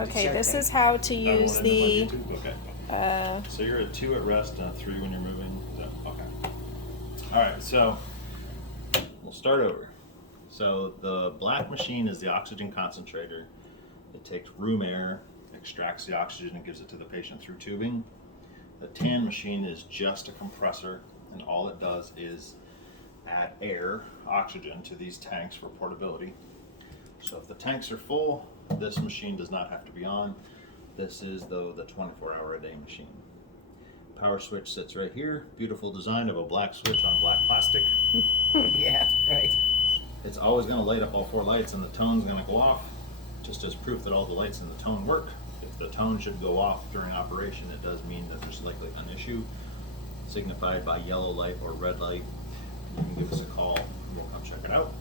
Okay, this is how to use the, Okay. So you're at 2 at rest and a 3 when you're moving. Is that, okay. All right, so we'll start over. So the black machine is the oxygen concentrator. It takes room air, extracts the oxygen, and gives it to the patient through tubing. The tan machine is just a compressor, and all it does is add air, oxygen, to these tanks for portability. So if the tanks are full, this machine does not have to be on. This is, though, the 24-hour-a-day machine. Power switch sits right here. Beautiful design of a black switch on black plastic. Yeah, right. It's always going to light up all 4 lights, and the tone's going to go off, just as proof that all the lights in the tone work. If the tone should go off during operation, it does mean that there's likely an issue, signified by yellow light or red light. You can give us a call, and we'll come check it out.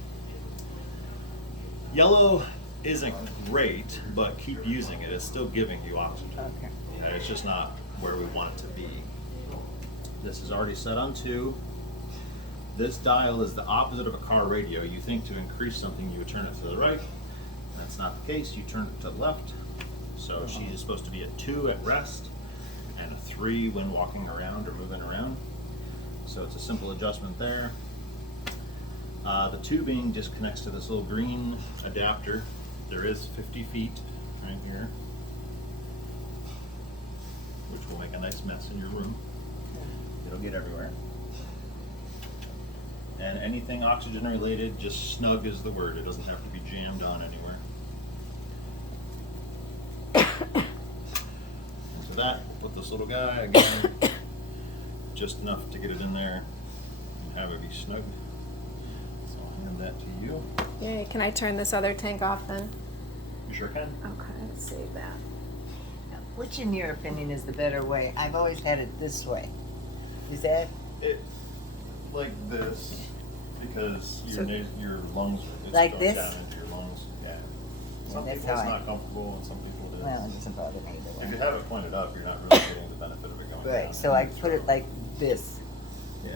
Yellow isn't great, but keep using it. It's still giving you oxygen. Okay. Okay, it's just not where we want it to be. This is already set on 2. This dial is the opposite of a car radio. You think to increase something, you would turn it to the right. That's not the case. You turn it to the left. So she is supposed to be at 2 at rest and a 3 when walking around or moving around. So it's a simple adjustment there. The tubing just connects to this little green adapter. There is 50 feet right here, which will make a nice mess in your room. It'll get everywhere. And anything oxygen related, just snug is the word. It doesn't have to be jammed on anywhere. So that, with this little guy, again, just enough to get it in there and have it be snug. So I'll hand that to you. yay, can I turn this other tank off then? You sure can. Okay, let's save that. Which, in your opinion, is the better way? I've always had it this way. Is that? It like this because So- your lungs it's Like going this? down into your lungs. Yeah. Some that's people it's how I- not comfortable and some people it is. Well, it doesn't bother me either If you way. have it pointed up, you're not really getting the benefit of it going down. Right, so I put it like this. Yeah.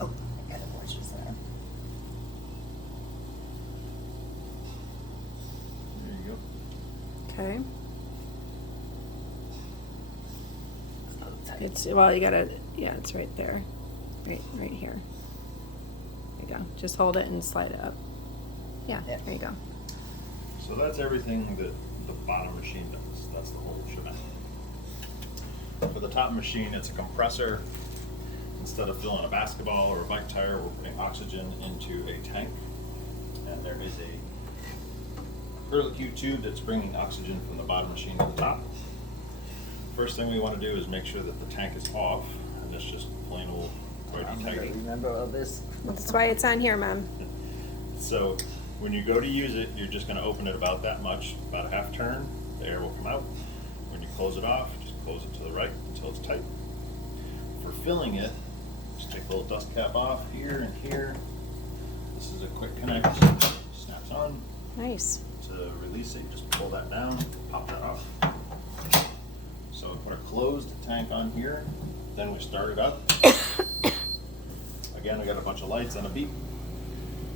Oh, I got a washer's there. There you go. Okay. So tight. It's, well, you gotta, yeah, it's right there. Right here. There you go. Just hold it and slide it up. Yeah, Yeah. there you go. So that's everything that the bottom machine does. That's the whole shebang. For the top machine, it's a compressor. Instead of filling a basketball or a bike tire, we're putting oxygen into a tank. And there is a curlicue tube that's bringing oxygen from the bottom machine to the top. First thing we want to do is make sure that the tank is off, and that's just plain old I'm righty gonna tighty. remember all this. Well, that's why it's on here, Mom. So when you go to use it, you're just going to open it about that much, about a half turn. The air will come out. When you close it off, just close it to the right until it's tight. For filling it, just take the little dust cap off here and here. This is a quick connect. Snaps on. Nice. To release it, just pull that down, pop that off. So we put a closed tank on here, then we start it up. Again, we got a bunch of lights and a beep.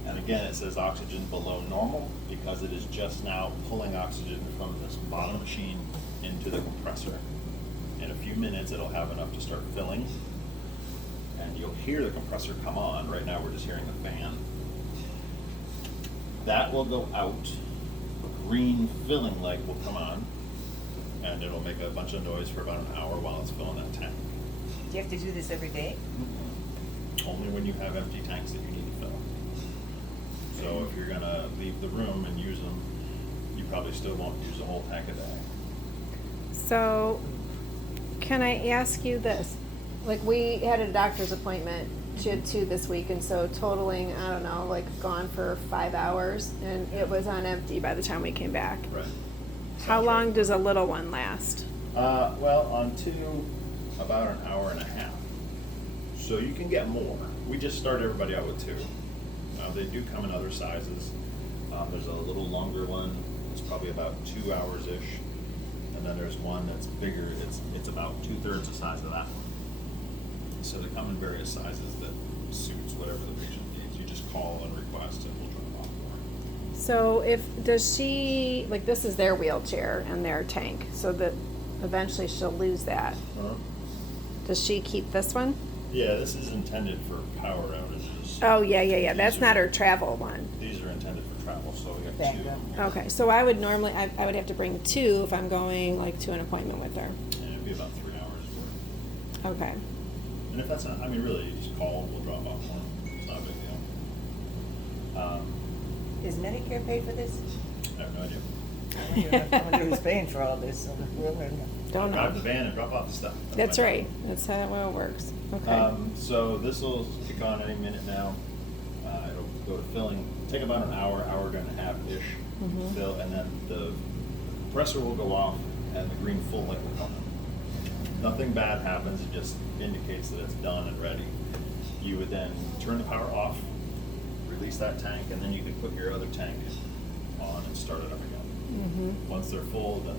And again, it says oxygen below normal because it is just now pulling oxygen from this bottom machine into the compressor. In a few minutes, it'll have enough to start filling. And you'll hear the compressor come on. Right now, we're just hearing the fan. That will go out. The green filling light will come on. And it'll make a bunch of noise for about an hour while it's filling that tank. Do you have to do this every day? Only when you have empty tanks that you need to fill. So if you're gonna leave the room and use them, you probably still won't use the whole tank a day. So, can I ask you this? Like, we had a doctor's appointment, she had 2 this week, and so totaling, I don't know, like gone for 5 hours, and it was on empty by the time we came back. Right. How long does a little one last? Well, on 2, about an hour and a half. So you can get more. We just start everybody out with 2. They do come in other sizes. There's a little longer one. It's probably about 2 hours-ish. And then there's one that's bigger. It's about 2/3 the size of that one. So they come in various sizes that suits whatever the patient needs. You just call and request and we'll drop off for them. So does she, like, this is their wheelchair and their tank, so that eventually she'll lose that. Does she keep this one? Yeah, this is intended for power outages. Oh, yeah, that's These not are- her travel one. These are intended for travel, so we have Backup. two. Okay, so I would normally, I would have to bring two if I'm going, like, to an appointment with her. And it'd be about 3 hours worth. Okay. And if that's not, I mean, really, you just call, we'll drop off one. It's not a big deal. Is Medicare paid for this? I have no idea. I wonder who's paying for all this, so we'll learn. Don't know. Drive the van and drop off the stuff. That's my right. job. That's how it works. Okay. So this will kick on any minute now. It'll go to filling. Take about an hour and a half-ish Mhm. to fill, and then the compressor will go off and the green full light will come in. Nothing bad happens. It just indicates that it's done and ready. You would then turn the power off, release that tank, and then you could put your other tank on and start it up again. Mhm. Once they're full, then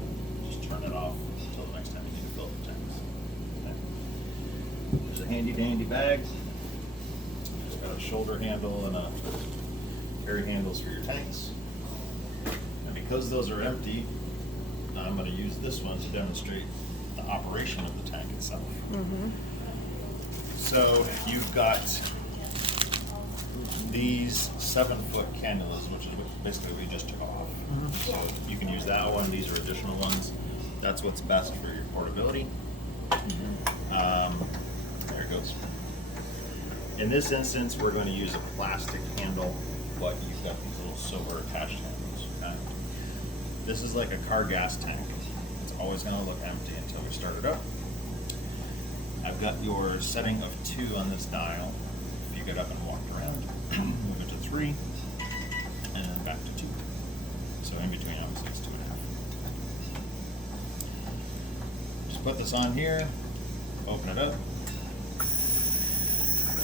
just turn it off until the next time you need to fill the tanks. Okay. There's a handy dandy bag. It's got a shoulder handle and a carry handles for your tanks. And because those are empty, I'm going to use this one to demonstrate the operation of the tank itself. Mhm. So you've got these 7-foot cannulas, which is what basically we just took off. So you can use that one. These are additional ones. That's what's best for your portability. There it goes. In this instance, we're going to use a plastic handle, but you've got these little silver attached handles. Okay? This is like a car gas tank. It's always going to look empty until we start it up. I've got your setting of 2 on this dial. If you get up and walk around, move it to 3, and then back to 2. So in between, obviously, it's 2.5. Just put this on here, open it up.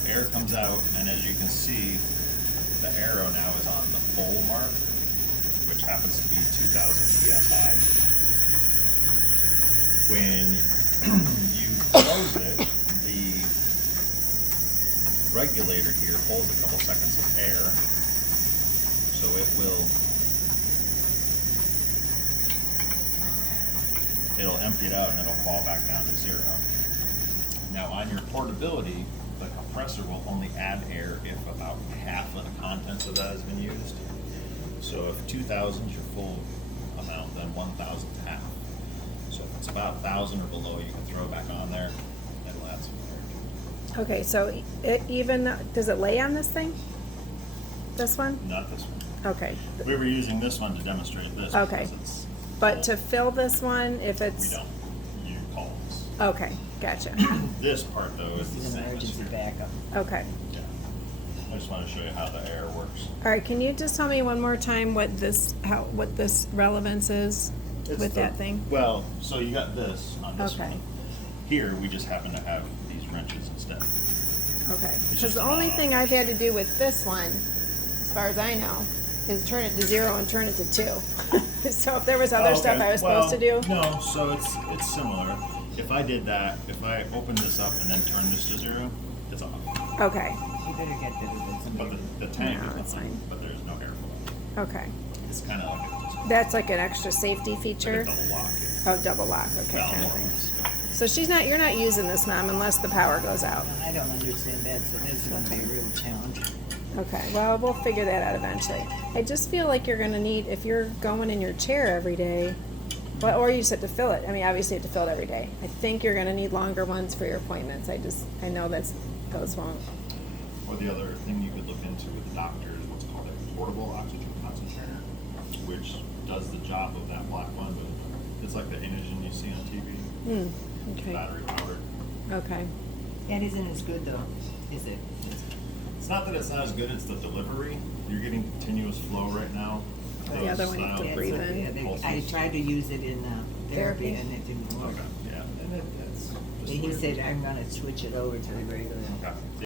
The air comes out, and as you can see, the arrow now is on the full mark, which happens to be 2,000 psi. When you close it, the regulator here holds a couple seconds of air, so it'll empty it out and it'll fall back down to 0. Now on your portability, the compressor will only add air if about half of the contents of that has been used. So if 2,000 is your full amount, then 1,000 is half. So if it's about 1,000 or below, you can throw it back on there. That'll add some air. Okay, so does it lay on this thing? This one? Not this one. Okay. We were using this one to demonstrate this. Okay. Because it's But to full. fill this one, if We it's... don't. You call us. Okay, gotcha. This part though is the This is an same as emergency here. backup. Okay. Yeah. I just want to show you how the air works. All right, can you just tell me one more time what this relevance is It's with that thing? Well, so you got this on this Okay. one. Here, we just happen to have these wrenches instead. Okay, It's because just the only on. thing I've had to do with this one, as far as I know, is turn it to 0 and turn it to 2. So if there was other Oh, stuff okay. I was supposed to do? No, so it's similar. If I did that, if I open this up and then turn this to 0, it's off. Okay, You better get that. But the tank No, is it's on, fine. but there's no airflow. okay. It's kind of like That's like an extra safety a feature? double lock. Oh, double lock, okay, Valve kind of thing. locks. So you're not using this, Mom, unless the power goes out. I don't understand that, so this is gonna be a real challenge. Okay, well, we'll figure that out eventually. I just feel like you're gonna need, if you're going in your chair every day, well, or you just have to fill it. I mean, obviously you have to fill it every day. I think you're gonna need longer ones for your appointments. I know those won't. Or the other thing you could look into with the doctor is what's called a portable oxygen concentrator, which does the job of that black one, but it's like the Inogen you see on TV. Okay, Battery powered. okay. And isn't as good though, is it? It's not that it's not as good, it's the delivery. You're getting continuous flow right now. The other one you have to Yeah, breathe so, in. yeah, I tried to use it in Therapy? therapy and it didn't work. Okay, yeah, and it's just And he weird. said, I'm gonna switch it over to the regular. Okay.